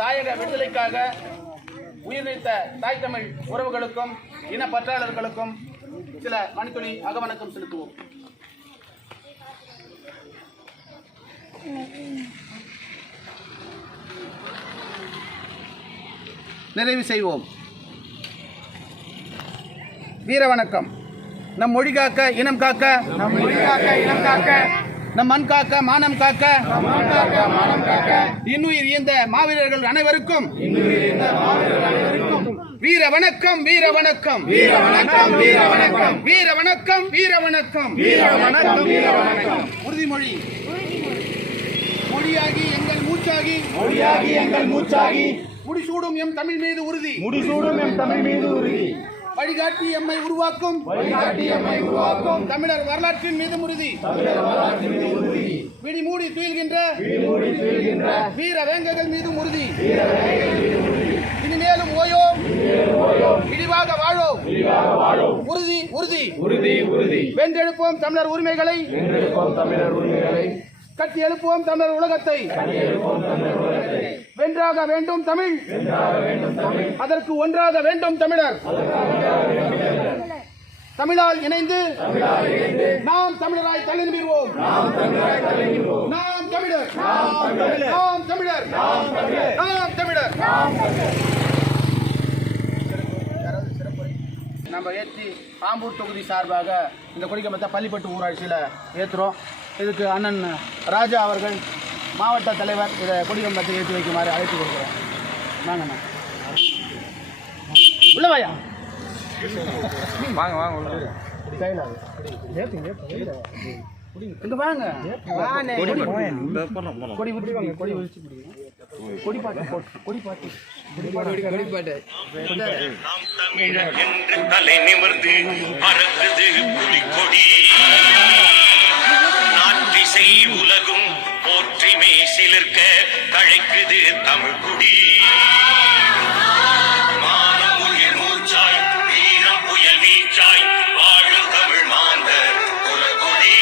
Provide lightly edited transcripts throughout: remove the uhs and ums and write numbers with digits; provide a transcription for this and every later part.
தாயக விடுதலைக்காக உயிர்நீத்த தாய் தமிழ் உறவுகளுக்கும் இன பற்றாளர்களுக்கும் சில மணித்துளி அகவணக்கம் செலுத்துவோம். நிறைவு செய்வோம். வீர வணக்கம். நம் மொழி காக்க, இனம் காக்க, நம் மண் காக்க, மானம் காக்க, இன்னுயிர் ஈந்த மாவீரர்கள் அனைவருக்கும் வீர வணக்கம், வீர வணக்கம், வீர வணக்கம், வீர வணக்கம், வீர வணக்கம், வீர வணக்கம், வீர வணக்கம், வீர வணக்கம். உறுதிமொழி. மொழியாகி எங்கள் மூச்சாகி, மொழியாகி எங்கள் மூச்சாகி, முடிசூடும் எம் தமிழ் மீது உறுதி, முடிசூடும் எம் தமிழ் மீது உறுதி, வழிகாட்டி எம்மை உருவாக்கும், வழிகாட்டி எம்மை உருவாக்கும் தமிழர் வரலாற்றின் மீது உறுதி, தமிழர் வரலாற்றின் மீது உறுதி, விடிமூடி துயில்கின்ற வீர வேங்கைகள் மீதும் உறுதி, இனிமேலும் ஓயோம், இழிவாக வாழோம், உறுதி உறுதி உறுதி உறுதி, வென்றெழுப்போம் தமிழர் உரிமைகளை, கட்டி எழுப்புவோம் தமிழர் உலகத்தை, வென்றாக வேண்டும் தமிழ், அதற்கு ஒன்றாக வேண்டும் தமிழர். தமிழால் இணைந்து நாம் தமிழராய் தலை நிமிர்வோம். நாம் தமிழர், நாம் தமிழர், நாம் தமிழர். நம்ம ஏற்றி ஆம்பூர் தொகுதி சார்பாக இந்த கொடிக்கம்பத்தை பள்ளிப்பட்டு ஊராட்சியில் ஏற்றுறோம். இதுக்கு அண்ணன் ராஜா அவர்கள் மாவட்ட தலைவர் இதை கொடிக்கம்பத்தை ஏற்றி வைக்குமாறு அழைத்து கொடுக்குறோம். வாங்கண்ணா, உள்ளவாயா வாங்க வாங்க இங்க வாங்க. கொடி விட்டுவாங்க, கொடி விரிச்சு பிடிக்கணும். கொடி பாட்டு கொடி பாட்டு தலை நிமிர்ந்து பறக்குது புலிக்கொடி, நாட்டிசை உலகும் போற்றி மேசிலிருக்க தழைக்குது தமிழ் குடி. மானம் உயிர் மூச்சாய், வீரம் புயல் வீச்சாய் வாழும் தமிழ் மாந்தர் குலக்கொடி.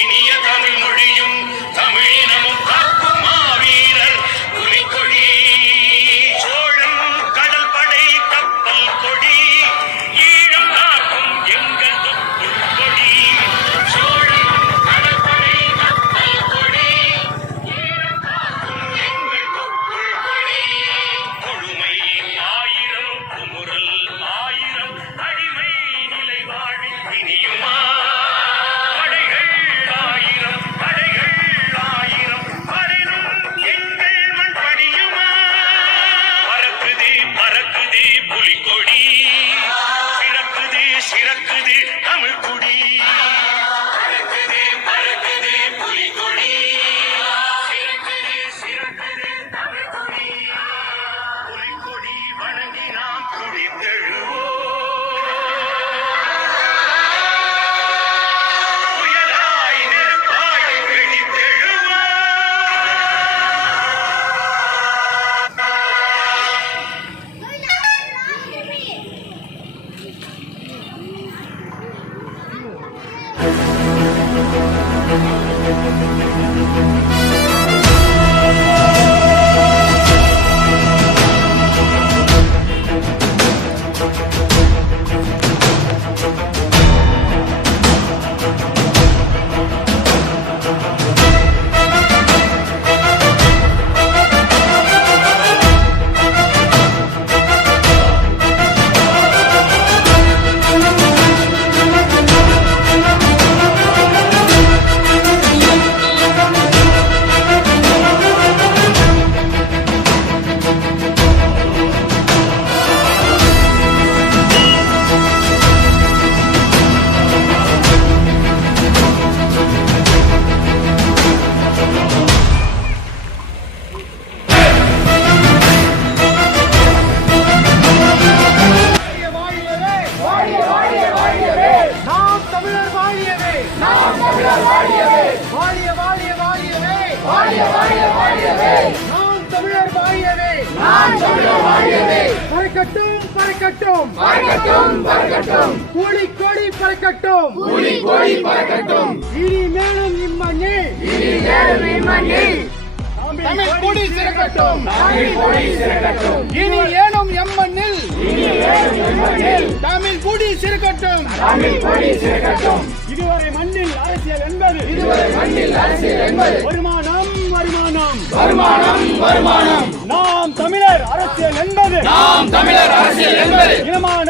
இனிய தமிழ் மொழியும் தமிழினமும் காக்கும் மாவீரர் புலிக்கொடி. சோழன் கடல் படை கப்பல் கொடி, ஈழம் காக்கும் எங்கள் தொப்புள் கொடி. சோழன் கடல் படை கப்பல் கொடி, ஈழம் காக்கும் எங்கள் தொப்புள் கொடி. கொடுமை ஆயிரம், குமுறல் ஆயிரம், அடிமை நிலை வாழ்வில் இனியுமா. படைகள் ஆயிரம், படைகள் ஆயிரம், பரணும் எங்கள் மண் படியுமா. பறக்குது பறக்குது புலிக்கொடி, சிறக்குது சிறக்குது தமிழ் குடி. பறக்குது பறக்குது புலிக்கொடி, சிறக்குது சிறக்குது தமிழ் குடி. புலிக்கொடி வணங்கி நாம் துடித்தெழுவோம். புயலாய் நெருப்பாய் வெடித்தெழுவோம். பறக்கட்டும் பறக்கட்டும் பறக்கட்டும் பறக்கட்டும் புலிக்கொடி பறக்கட்டும் புலிக்கொடி பறக்கட்டும் இனி மேலும் இம்மண்ணில் தமிழ் கொடி சிறக்கட்டும். இனி ஏனும் எம்மண்ணில் தமிழ் கொடி சிறக்கட்டும். இதுவரை மண்ணில் அரசியல் என்பது வருமானம் நாம் தமிழர் அரசியல் என்பது இனமான